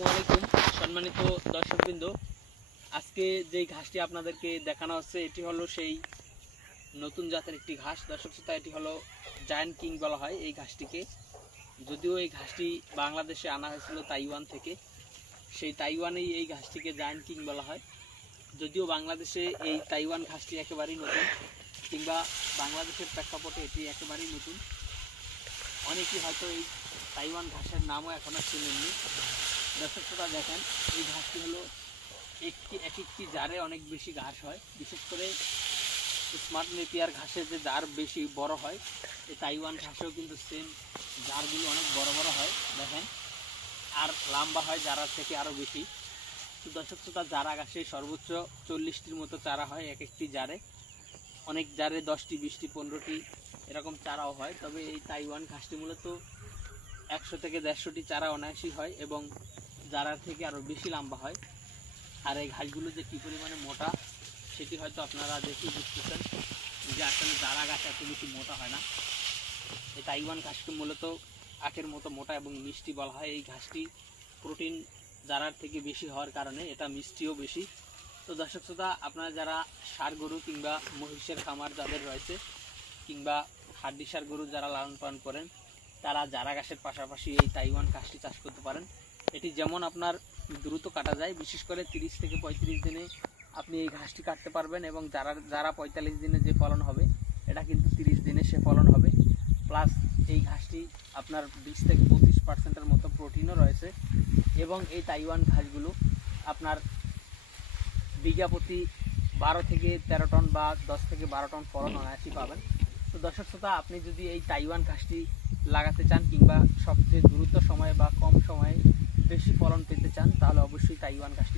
আসসালামু আলাইকুম সম্মানিত দর্শকবৃন্দ। আজকে যেই ঘাসটি আপনাদেরকে দেখানো হচ্ছে এটি হলো সেই নতুন জাতের একটি ঘাস। দর্শক শ্রোতা, এটি হলো জায়ান্ট কিং বলা হয় এই ঘাসটিকে। যদিও এই ঘাসটি বাংলাদেশে আনা হয়েছিল তাইওয়ান থেকে, সেই তাইওয়ানেই এই ঘাসটিকে জায়ান্ট কিং বলা হয়। যদিও বাংলাদেশে এই তাইওয়ান ঘাসটি একেবারেই নতুন, কিংবা বাংলাদেশের প্রেক্ষাপটে এটি একেবারেই নতুন। অনেকেই হয়তো এই তাইওয়ান ঘাসের নামও এখনও চেনেননি। দর্শক শ্রোতা দেখেন, এই ঘাসটি হলো এক একটি জারে অনেক বেশি ঘাস হয়। বিশেষ করে স্মার্ট নেপিয়ার ঘাসের যে জার বেশি বড় হয়, এই তাইওয়ান ঘাসেও কিন্তু সেম জারগুলো অনেক বড় বড় হয় দেখেন, আর লম্বা হয় জারার থেকে আরও বেশি। তো দর্শক শ্রোতা, জারা ঘাসে সর্বোচ্চ 40টির মতো চারা হয় এক একটি জারে। অনেক জারে 10টি, 20টি, 15টি এরকম চারাও হয়। তবে এই তাইওয়ান ঘাসটি মূলত 100 থেকে 150টি চারা অনায়াসই হয় এবং জারার থেকে আরও বেশি লম্বা হয়। আর এই ঘাসগুলো যে কী পরিমাণে মোটা সেটি হয়তো আপনারা দেখেই বুঝতেছেন যে আসলে জারা গাছ এত বেশি মোটা হয় না। এই তাইওয়ান ঘাসকে মূলত আখের মতো মোটা এবং মিষ্টি বলা হয়। এই ঘাসটি প্রোটিন জারার থেকে বেশি হওয়ার কারণে এটা মিষ্টিও বেশি। তো দর্শক শ্রোতা, আপনারা যারা ষাঁড় গরু কিংবা মহিষের খামার যাদের রয়েছে, কিংবা হাড্ডিসার গরু যারা লালন পালন করেন, তারা জারা ঘাসের পাশাপাশি এই তাইওয়ান ঘাসটি চাষ করতে পারেন। এটি যেমন আপনার দ্রুত কাটা যায়, বিশেষ করে 30 থেকে 35 দিনে আপনি এই ঘাসটি কাটতে পারবেন, এবং যারা 45 দিনে যে ফলন হবে এটা কিন্তু 30 দিনে সে ফলন হবে। প্লাস এই ঘাসটি আপনার 20 থেকে 25% মতো প্রোটিনও রয়েছে, এবং এই তাইওয়ান ঘাসগুলো আপনার বিঘা প্রতি 12 থেকে 13 টন বা 10 থেকে 12 টন ফলন অনায়াসই পাবেন। তো দর্শক শ্রোতা, আপনি যদি এই তাইওয়ান ঘাসটি লাগাতে চান কিংবা সবচেয়ে দ্রুত সময়ে বা কম সময়ে বেশি ফলন পেতে চান, তাহলে অবশ্যই তাইওয়ান ঘাস